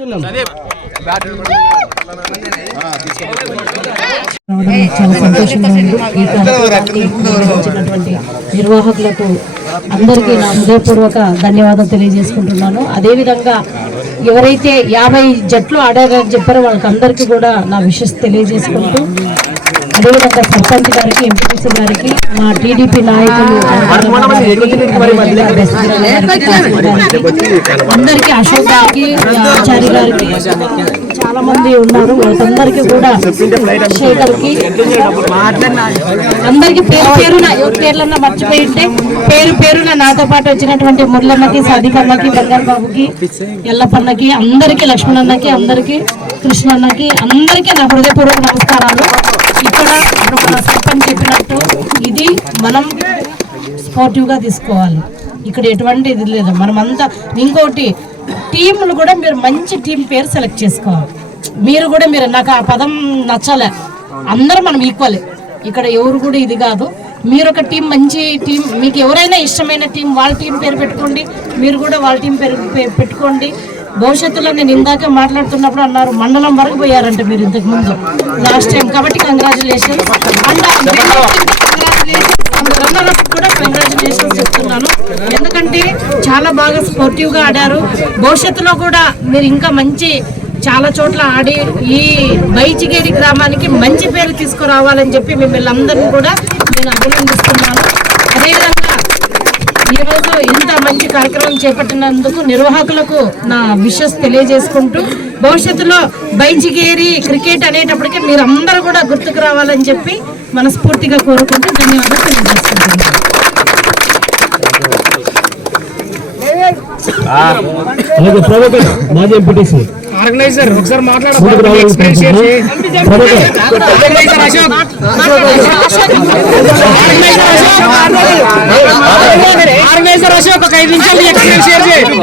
చాలా సంతోషంగా ఉంది. ఈ కార్యక్రమానికి నిర్వాహకులకు అందరికీ నా హృదయపూర్వక ధన్యవాదాలు తెలియజేసుకుంటున్నాను. అదేవిధంగా ఎవరైతే 50 జట్లు ఆడారని చెప్పారో వాళ్ళకి అందరికీ కూడా నా విషెస్ తెలియజేసుకుంటూ, అదేవిధంగా సర్పంచ్ గారికి, ఎంపీటీసీ గారికి, మా టీడీపీ నాయకులు అందరికీ, అశోక్ గారికి, ఆచార్య గారికి, చాలా మంది ఉన్నారు, వాళ్ళందరికీ కూడా, శేఖర్కి, అందరికీ పేరు పేరున ఎవరి పేర్లన్నా మర్చిపోయి ఉంటే పేరు పేరున నాతో పాటు వచ్చినటువంటి మురళన్నకి, సాదికన్నకి, బంగారు బాబుకి, ఎల్లప్పన్నకి, అందరికీ, లక్ష్మణన్నకి, అందరికీ, కృష్ణన్నకి, అందరికీ నా హృదయపూర్వక నమస్కారాలు. ఇక్కడ మన సర్పంచ్ చెప్పినట్టు ఇది మనం స్పోర్టివ్గా తీసుకోవాలి. ఇక్కడ ఎటువంటి ఇది లేదు. మనమంతా ఇంకోటి టీంలు కూడా మీరు మంచి టీం పేరు సెలెక్ట్ చేసుకోవాలి. మీరు నాకు ఆ పదం నచ్చలే. అందరం మనం ఈక్వలే. ఇక్కడ ఎవరు కూడా ఇది కాదు. మీరు ఒక టీం, మంచి టీం, మీకు ఎవరైనా ఇష్టమైన టీం వాళ్ళ టీం పేరు పెట్టుకోండి. మీరు కూడా వాళ్ళ టీం పేరు పెట్టుకోండి. భవిష్యత్తులో నేను ఇందాక మాట్లాడుతున్నప్పుడు అన్నారు మండలం వరకు పోయారంటే మీరు ఇంతకు ముందు లాస్ట్ టైం. కాబట్టి కంగ్రాచులేషన్స్. కూడా కంగ్రాచులేషన్స్ చెప్తున్నాను. ఎందుకంటే చాలా బాగా స్పోర్టివ్గా ఆడారు. భవిష్యత్తులో కూడా మీరు ఇంకా మంచి చాలా చోట్ల ఆడి ఈ బైచిగేరి గ్రామానికి మంచి పేరు తీసుకురావాలని చెప్పి మిమ్మల్ని అందరినీ కూడా నేను అభినందిస్తున్నాను. అదేవిధంగా ఈరోజు ఇంత మంచి కార్యక్రమం చేపట్టినందుకు నిర్వాహకులకు నా విషెస్ తెలియజేసుకుంటూ, భవిష్యత్తులో బైచిగేరి క్రికెట్ అనేటప్పటికీ మీరు అందరూ కూడా గుర్తుకు రావాలని చెప్పి మనస్ఫూర్తిగా కోరుకుంటూ ధన్యవాదాలు తెలియజేసుకుంటున్నాను. ఆర్గనైజర్ ఒకసారి మాట్లాడారు. అశోక్ ఒక 5 నిమిషాలు ఎక్స్ప్లెయిన్ షేర్ చేయండి.